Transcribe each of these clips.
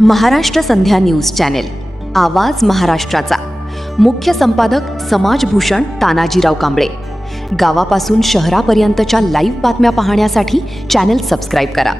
महाराष्ट्र संध्या news channel, आवाज महाराष्ट्राचा. मुख्य संपादक समाजभूषण तानाजीराव कांबळे. गावापासून शहरापर्यंतच्या लाईव्ह बातम्या पाहण्यासाठी चॅनेल सबस्क्राईब करा.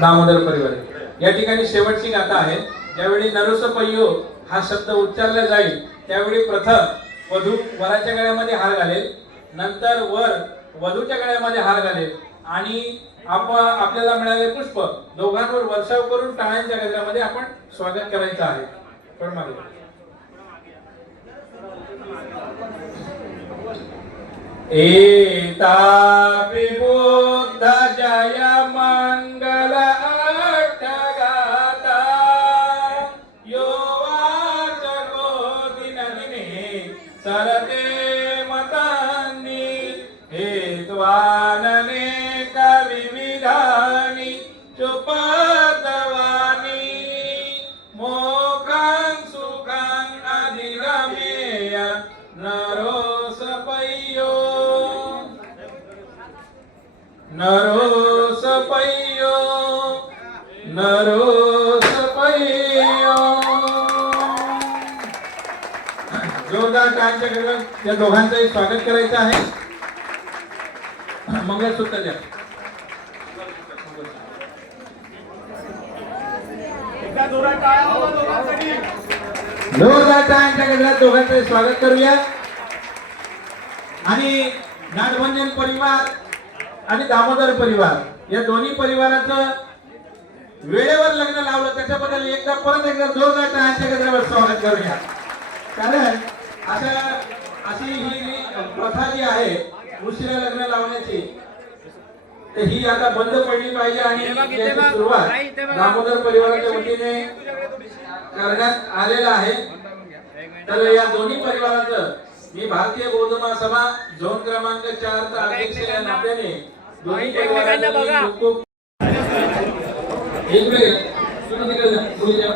दामोदर परिवार या ठिकाणी शेवटची गाथा आहे. ज्यावेळी नरसपय्यो हा शब्द उच्चारला जाईल त्यावेळी प्रथम वधू वराच्या गळ्यामध्ये हार घालेल, नंतर वर वधूच्या गळ्यामध्ये हार घालेल आणि आपल्याला मिळाले पुष्प दोघांवर वर्षाव करून टाळ्यांच्या गजरामध्ये आपण स्वागत करायचं आहे. पण मागे एता विबुद्ध जय मंगल अष्टगाता यो वाचको दिन दिने सरते मतांनी हेत्वानने कविविधानी चोपदवानी मोखान सुखान अधिगमेया नरोस पय्यो नरोस पय्यो नरोस पय्यो. जोरदार टाळ्यांच्या गजरात या दोघांचंही स्वागत करायचं आहे. मंगळसूत्र द्या. जोरदार टाळ्यांच्या गजरात दोघांचं स्वागत करूया. आणि नागभंजन परिवार आणि दामोदर परिवार या दोन्ही परिवाराचं वेळेवर लग्न लावलं त्याच्याबद्दल परत एकदा जोरदार टाळ्यांच्या गजरावर स्वागत करूया. कारण अशी ही प्रथा जी आहे उशिरा लग्न लावण्याची तर ही आता बंद पडली पाहिजे आणि याची सुरुवात दामोदर परिवाराच्या वतीने करण्यात आलेला आहे. तर या दोन्ही परिवाराचं मी भारतीय बौद्ध महासभा झोन क्रमांक 4 चा अध्यक्ष या नात्याने दोन्ही परिवारांना खूप एक मिनिट तुम्ही तिकडे जा, पुढे जा.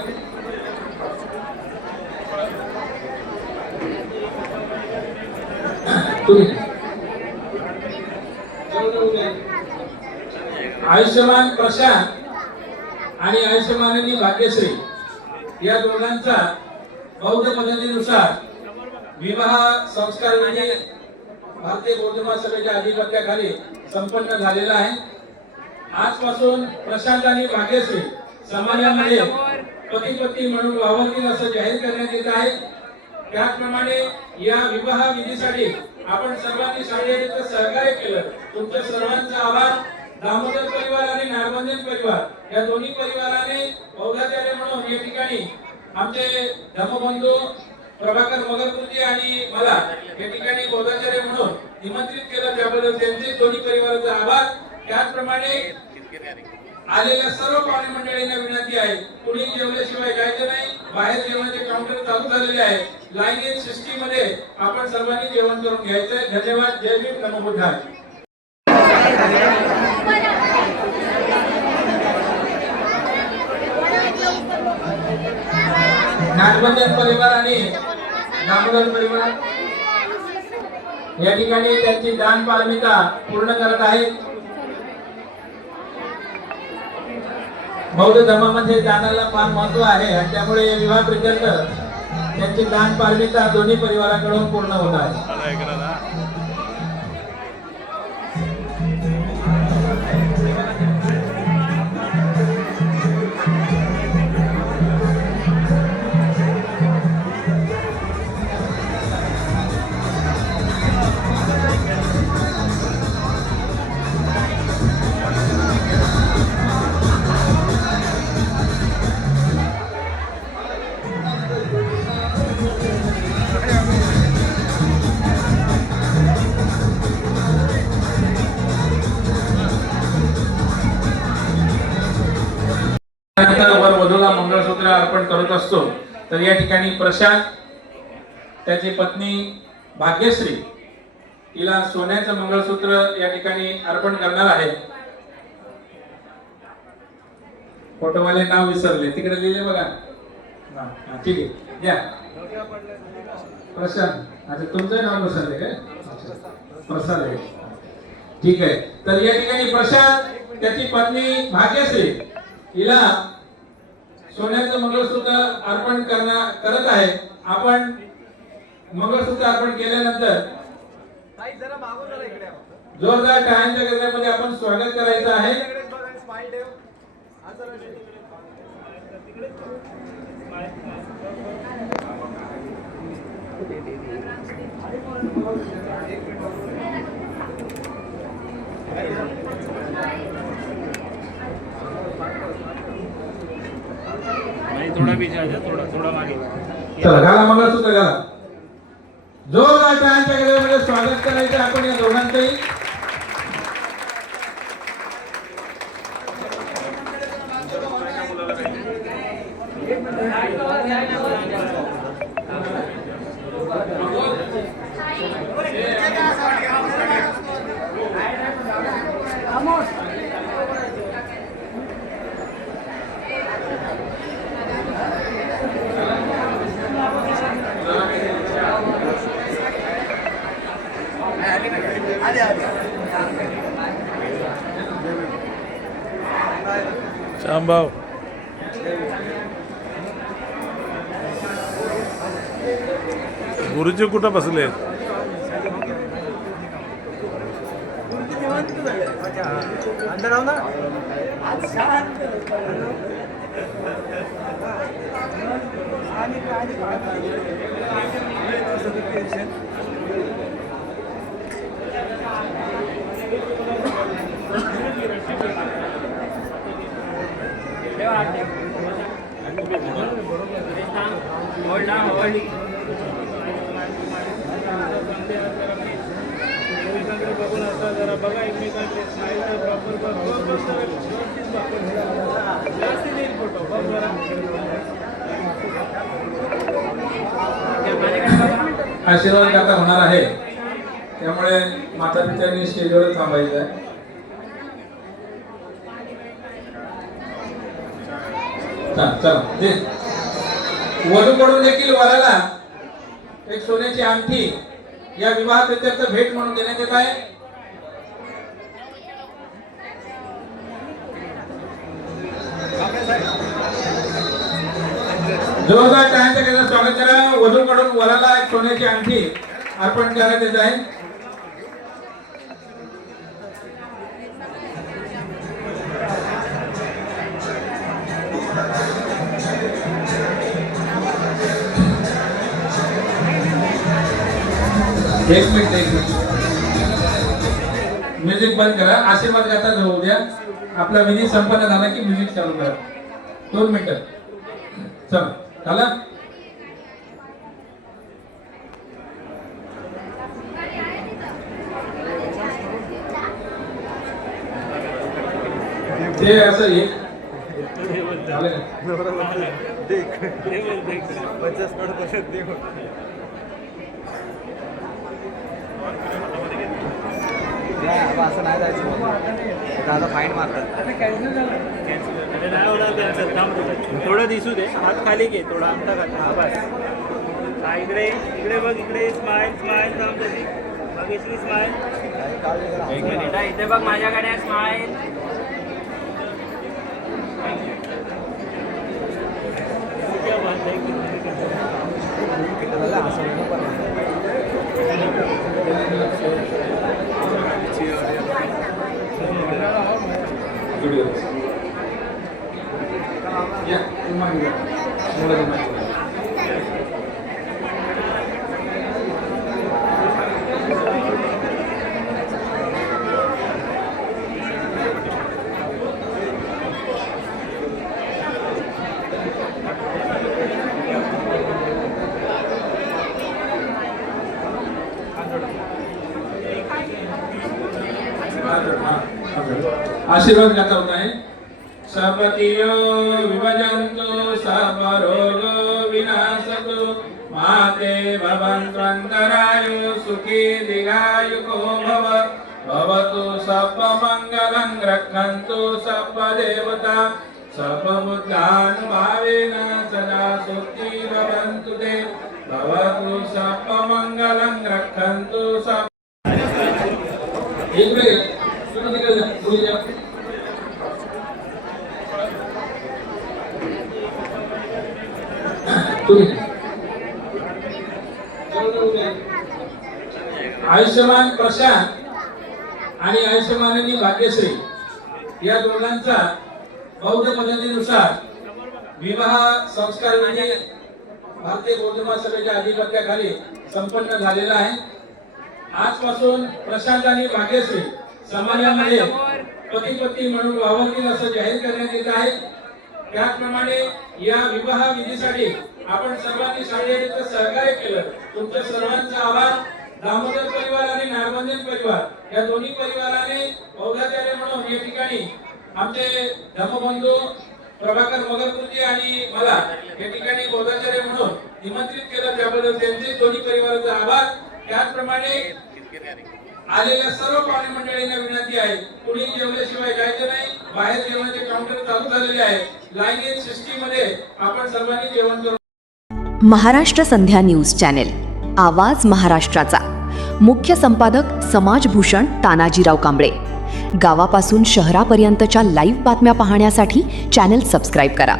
आयुष्यमान प्रशांत आणि आयुष्यमानी भाग्यश्री या दोघांचा बौद्ध पद्धतीनुसार विवाह संस्कार विधी भारतीय बौद्ध महासभेच्या अधिपत्याखाली संपन्न झालेला आहे. आजपासून प्रशांत आणि भाग्यश्री समाजामध्ये पती पत्नी म्हणून वावरतील असं जाहीर करण्यात येत आहे. त्याचप्रमाणे या विवाह विधीसाठी आपण सर्वांनी शाळेत सहकार्य केलं. तुमच्या सर्वांचा आभार. दामोदर परिवार आणि नागभंजन परिवार या दोन्ही परिवाराने बौद्धाचार्य म्हणून या ठिकाणी आमचे धर्मबंधू प्रभाकर मगरपुरजी आणि मला या ठिकाणी बौद्धाचार्य म्हणून निमंत्रित केलं. त्याबद्दल त्यांचे दोन्ही परिवाराचा आभार. त्याचप्रमाणे आलेल्या सर्व पाहुणे मंडळींना विनंती आहे कुणी जेवल्याशिवाय जायचं नाही. बाहेर जेवणाचे काउंटर चालू झालेले आहे. लाईन सिस्टीम मध्ये आपण सर्वांनी जेवण करून घ्यायचंय. धन्यवाद. जय भीम. नमो बुद्धाय. नागभंजन परिवार आणि दामोदर परिवार या ठिकाणी त्यांची दान पारमिता पूर्ण करत आहेत. बौद्ध धर्मामध्ये दानाला फार महत्व आहे आणि त्यामुळे विवाह पर्यंत त्यांची दान पारमिता दोन्ही परिवाराकडून पूर्ण होत आहे. वर वधूला मंगळसूत्र अर्पण करत असतो. तर या ठिकाणी प्रशांत त्याची पत्नी भाग्यश्री हिला सोन्याचं मंगळसूत्र या ठिकाणी अर्पण करणार आहे. फोटोवाले नाव विसरले तिकडे लिहिले बघा. ठीक आहे द्या. प्रशांत अच्छा तुमचं नाव विसरले काय? प्रसाद आहे. ठीक आहे. तर या ठिकाणी प्रशांत त्याची पत्नी भाग्यश्री हिला सोन्याचं मंगळसूत्र अर्पण करत आहे. आपण मंगळसूत्र अर्पण केल्यानंतर जोरदार टाळ्यांच्या गजरामध्ये आपण स्वागत करायचं आहे. थोड़ा पीछे आ जा, थोड़ा मागे. चला घाला मंगळसूत्र घाला. जोरदार टाळ्यांच्या गजरामध्ये स्वागत करायचं आपण या दोघांचंही. शामभाव गुरुजी कुठं बसले? बघून आता जरा बघा एकमेकांकडे स्माईल प्रॉपर जास्त नाही फोटो बघ जरा आशीर्वाद गाथा होणार आहे, त्यामुळे माता पित्यांनी स्टेजवर थांबायचं आहे. चला दे. वधूकडून देखील वराला एक सोन्याची अंगठी या विवाह प्रित्यर्थ भेट म्हणून देण्यात येत आहे. जोरदार टाळ्यांच्या गजरात स्वागत करा. वधूकडून वराला एक सोन्याची अंगठी अर्पण करण्यात येत आहे. एक मिनिट म्युझिक बंद करा. आशीर्वाद गाथा होऊ द्या. आपला विधी संपन्न झाला की म्युझिक चालू करा. 2 मिनिटं. चला झाला. ते असं एक झालं असं नाही जायचं दादा फाईन मारतात. थोडं दिसू दे. हात खाली घे थोडा आमचा खाली. हा बस. हा इकडे इकडे बघ. इकडे स्माईल स्माईल थांब तशी. बघितली स्माईल. एक मिनिट. इथे बघ माझ्याकडे स्माईल. या तुम्हाला आशीर्वाद गाथा होत आहे. सपतियो विभजन्तु सर्वरोगो विनाशतु माते भवन्त्वन्तरायो सुखी दीर्घायुको भव. भवतु सर्वमङ्गलं रक्षन्तु सर्वदेवता सर्वबुद्धानुभावेन सदा सुखी भवन्तु ते. भवतु सर्वमङ्गलं रक्षन्तु सर्व. एक मिनिट. आयुष्यमान प्रशांत आणि आयुष्यमानी भाग्यश्री या दोघांचा बौद्ध पद्धतीनुसार विवाह संस्कार विधी भारतीय बौद्ध महासभेच्या अधिपत्याखाली संपन्न झालेला आहे. आजपासून प्रशांत आणि भाग्यश्री समाजामध्ये पती पत्नी म्हणून वावरतील असं जाहीर करण्यात येत आहे. त्याचप्रमाणे या विवाह विधीसाठी आपण सर्वांनी शाळेत सहकार्य केलं. तुमच्या सर्वांचा आभार. दामोदर परिवार आणि नारबंदन परिवार या दोन्ही परिवाराने बौद्धाचार्य म्हणून या ठिकाणी आमचे धर्मबंधू प्रभाकर मगरपुरजी आणि मला या ठिकाणी बौद्धाचार्य म्हणून निमंत्रित केलं. त्याबद्दल त्यांचे दोन्ही परिवाराचा आभार. त्याचप्रमाणे आलेल्या सर्व पाहुणे मंडळींना विनंती आहे, कुणी जेवल्याशिवाय जायचं नाही. बाहेर जेवणाचे काउंटर चालू झालेले आहे. लाईन इन सिस्टीम मध्ये आपण सर्वांनी जेवण करू. महाराष्ट्र संध्या न्यूज चॅनेल, आवाज महाराष्ट्राचा. मुख्य संपादक समाजभूषण तानाजीराव कांबळे. गावापासून शहरापर्यंतच्या लाईव्ह बातम्या पाहण्यासाठी चॅनल सबस्क्राईब करा.